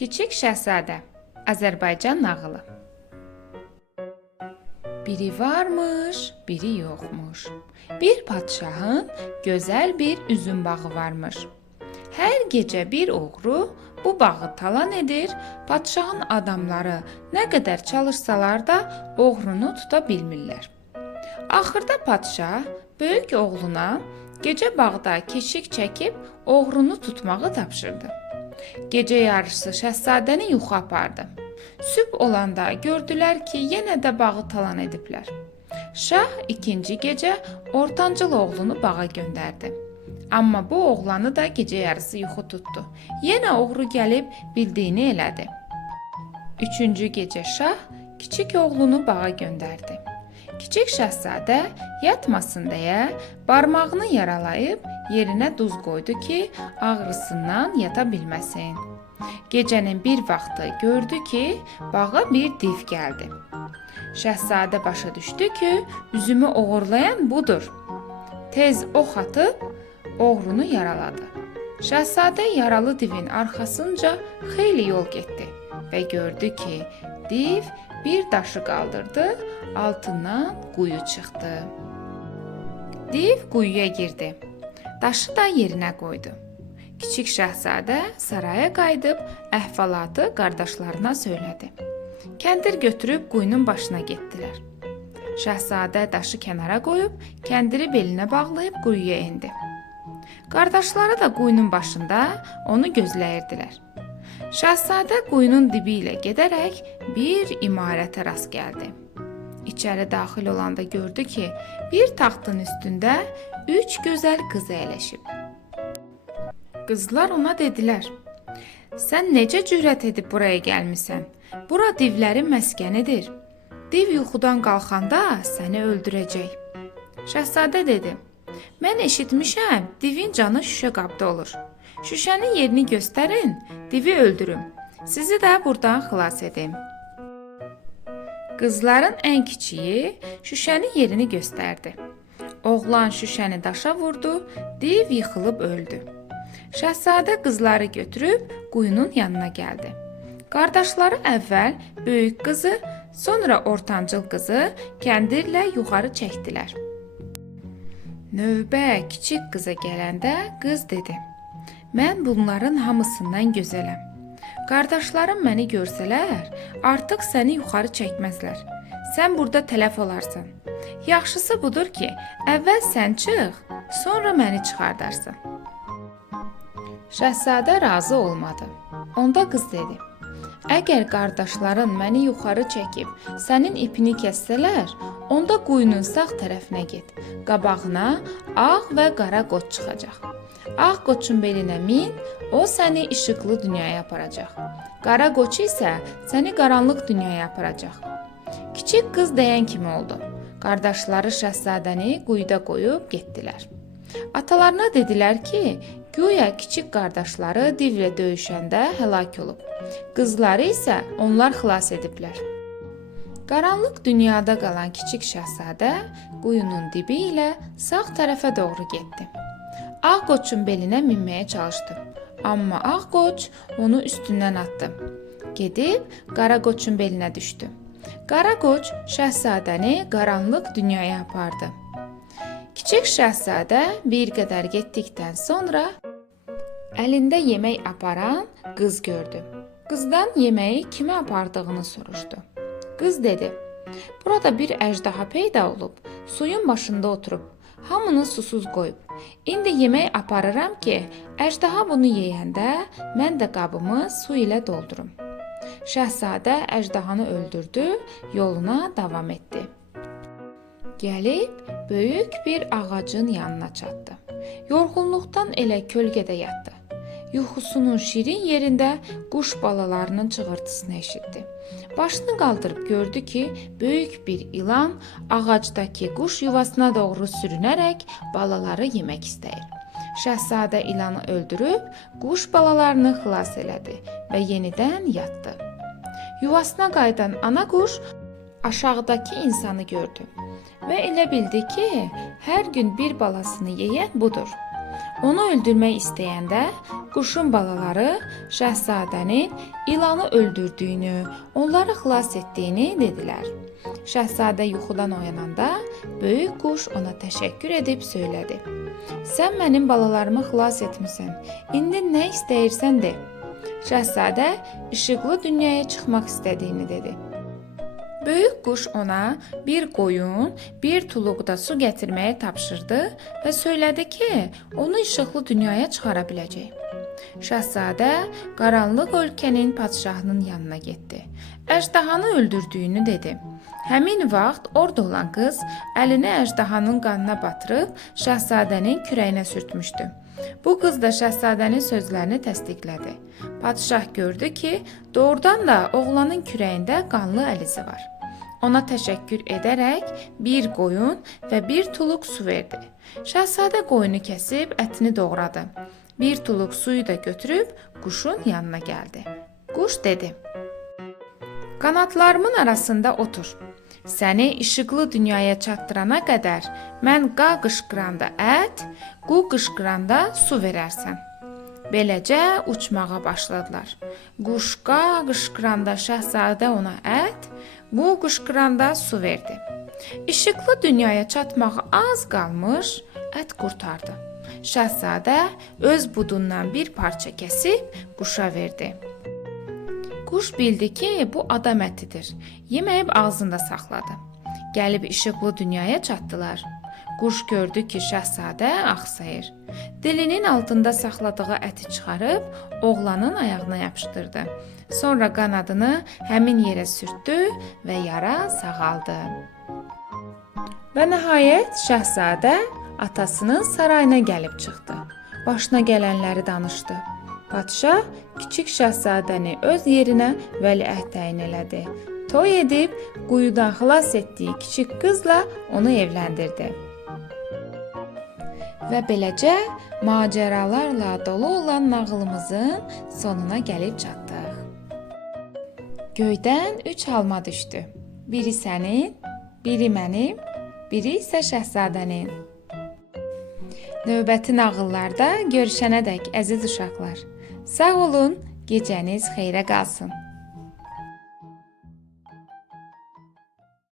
Kiçik Şəhzadə Azərbaycan nağılı. Biri varmış, biri yoxmuş. Bir padşahın gözəl bir üzüm bağı varmış. Hər gecə bir oğru bu bağı talan edir, padşahın adamları nə qədər çalışsalar da oğrunu tuta bilmirlər. Axırda padşah böyük oğluna gecə bağda keşik çəkib oğrunu tutmağı tapşırdı. Gecə yarısı şəhzadəni yuxu apardı. Sübh olanda gördülər ki, yenə də bağı talan ediblər. Şah ikinci gecə ortancıl oğlunu bağa göndərdi. Amma bu oğlanı da gecə yarısı yuxu tutdu. Yenə oğru gəlib bildiyini elədi. Üçüncü gecə şah kiçik oğlunu bağa göndərdi. Kiçik şəhzadə yatmasın deyə barmağını yaralayıb yerinə duz qoydu ki, ağrısından yata bilməsin. Gecənin bir vaxtı gördü ki, bağa bir div gəldi. Şəhzadə başa düşdü ki, üzümü oğurlayan budur. Tez ox atıb oğrunu yaraladı. Şəhzadə yaralı divin arxasınca xeyli yol getdi və gördü ki, div bir daşı qaldırdı, altından quyu çıxdı. Div quyuya girdi. Daşı da yerinə qoydu. Kiçik şəhzadə saraya qayıdıb əhvalatı qardaşlarına söylədi. Kəndir götürüb quyunun başına getdilər. Şəhzadə daşı kənara qoyub, kəndiri belinə bağlayıb quyuya endi. Qardaşları da quyunun başında onu gözləyirdilər. Şəhzadə quyunun dibi ilə gedərək bir imarətə rast gəldi. İçəri daxil olanda gördü ki, bir taxtın üstündə 3 gözəl qız əyləşib. Qızlar ona dedilər: "Sən necə cürət edib buraya gəlmisən? Bura divlərin məskənidir. Div yuxudan qalxanda səni öldürəcək." Şəhzadə dedi: "Mən eşitmişəm, divin canı şüşə qabda olur. Şüşənin yerini göstərin, divi öldürüm. Sizi də buradan xilas edim." Qızların ən kiçiyi şüşənin yerini göstərdi. Oğlan şüşəni daşa vurdu, div yıxılıb öldü. Şəhzadə qızları götürüb quyunun yanına gəldi. Qardaşları əvvəl böyük qızı, sonra ortancıl qızı kəndirlə yuxarı çəkdilər. Növbə kiçik qıza gələndə qız dedi: "Mən bunların hamısından gözələm. Qardaşlarım məni görsələr, artıq səni yuxarı çəkməzlər. Sən burada tələf olarsan. Yaxşısı budur ki, əvvəl sən çıx, sonra məni çıxardarsan." Şəhzadə razı olmadı. Onda qız dedi: "Əgər qardaşların məni yuxarı çəkib sənin ipini kəssələr, onda quyunun sağ tərəfinə get. Qabağına ağ və qara qoç çıxacaq. Ağ qoçun belinə min, o səni işıqlı dünyaya aparacaq. Qara qoç isə səni qaranlıq dünyaya aparacaq." Kiçik qız deyən kimi oldu. Qardaşları şəhzadəni quyuda qoyub getdilər. Atalarına dedilər ki, güya kiçik qardaşları divlə döyüşəndə həlak olub. Qızları isə onlar xilas ediblər. Qaranlıq dünyada qalan kiçik şəhzadə quyunun dibi ilə sağ tərəfə doğru getdi. Ağ qoçun belinə minməyə çalışdı. Amma ağ qoç onu üstündən atdı. Gedib qara qoçun belinə düşdü. Qara qoç şəhzadəni qaranlıq dünyaya apardı. Kiçik şəhzadə bir qədər getdikdən sonra əlində yemək aparan qız gördü. Qızdan yeməyi kimə apardığını soruşdu. Qız dedi: "Burada bir əjdaha peyda olub, suyun başında oturub, hamını susuz qoyub. İndi yemək aparıram ki, əjdaha bunu yeyəndə mən də qabımı su ilə doldurum." Şəhzadə əjdahanı öldürdü, yoluna davam etdi. Gəlib böyük bir ağacın yanına çatdı. Yorğunluqdan elə kölgədə yatdı. Yuxusunun şirin yerində quş balalarının çığırtısını eşitdi. Başını qaldırıb gördü ki, böyük bir ilan ağacdakı quş yuvasına doğru sürünərək balaları yemək istəyir. Şəhzadə ilanı öldürüb quş balalarını xilas elədi və yenidən yatdı. Yuvasına qayıdan ana quş aşağıdakı insanı gördü və elə bildi ki, hər gün bir balasını yeyən budur. Onu öldürmək istəyəndə quşun balaları şahzadənin ilanı öldürdüyünü, onları xilas etdiyini dedilər. Şahzadə yuxudan oyananda böyük quş ona təşəkkür edib söylədi: "Sən mənim balalarımı xilas etmisən. İndi nə istəyirsən de." Şahzadə işıqlı dünyaya çıxmaq istədiyini dedi. Böyük quş ona bir qoyun, bir tuluqda su gətirməyi tapşırdı və söylədi ki, onu işıqlı dünyaya çıxara biləcək. Şahzadə qaranlıq ölkənin padşahının yanına getdi. Əjdahanı öldürdüyünü dedi. Həmin vaxt orada olan qız əlini əjdahanın qanına batırıb şahzadənin kürəyinə sürtmüşdü. Bu qız da şahzadənin sözlərini təsdiqlədi. Padşah gördü ki, doğrudan da oğlanın kürəyində qanlı əlizi var. Ona təşəkkür edərək bir qoyun və bir tuluq su verdi. Şahzadə qoyunu kəsib ətini doğradı. Bir tuluq suyu da götürüb quşun yanına gəldi. Quş dedi: "Qanadlarımın arasında otur. Səni işıqlı dünyaya çatdırana qədər mən qa qışqıranda ət, qu qışqıranda su verərsən." Beləcə uçmağa başladılar. Quş qa qışqıranda şahzadə ona ət, qu qışqıranda su verdi. İşıqlı dünyaya çatmağa az qalmış, ət qurtardı. Şahzadə öz budundan bir parça kəsib quşa verdi. Quş bildi ki, bu adam ətidir. Yeməyib ağzında saxladı. Gəlib işıqlı dünyaya çatdılar. Quş gördü ki, şahzadə axsayır. Dilinin altında saxladığı əti çıxarıb oğlanın ayağına yapışdırdı. Sonra qanadını həmin yerə sürtdü və yara sağaldı. Və nəhayət şahzadə atasının sarayına gəlib çıxdı. Başına gələnləri danışdı. Padşah kiçik şahzadəni öz yerinə vəliəhd təyin elədi. Toy edib quyudan xilas etdiyi kiçik qızla onu evləndirdi. Və beləcə macəralarla dolu olan nağılımızın sonuna gəlib çatdıq. Göydən 3 alma düşdü. Biri sənin, biri mənim, biri isə şahzadənin. Növbəti nağıllarda görüşənədək əziz uşaqlar. Sağ olun, gecəniz xeyrə qalsın.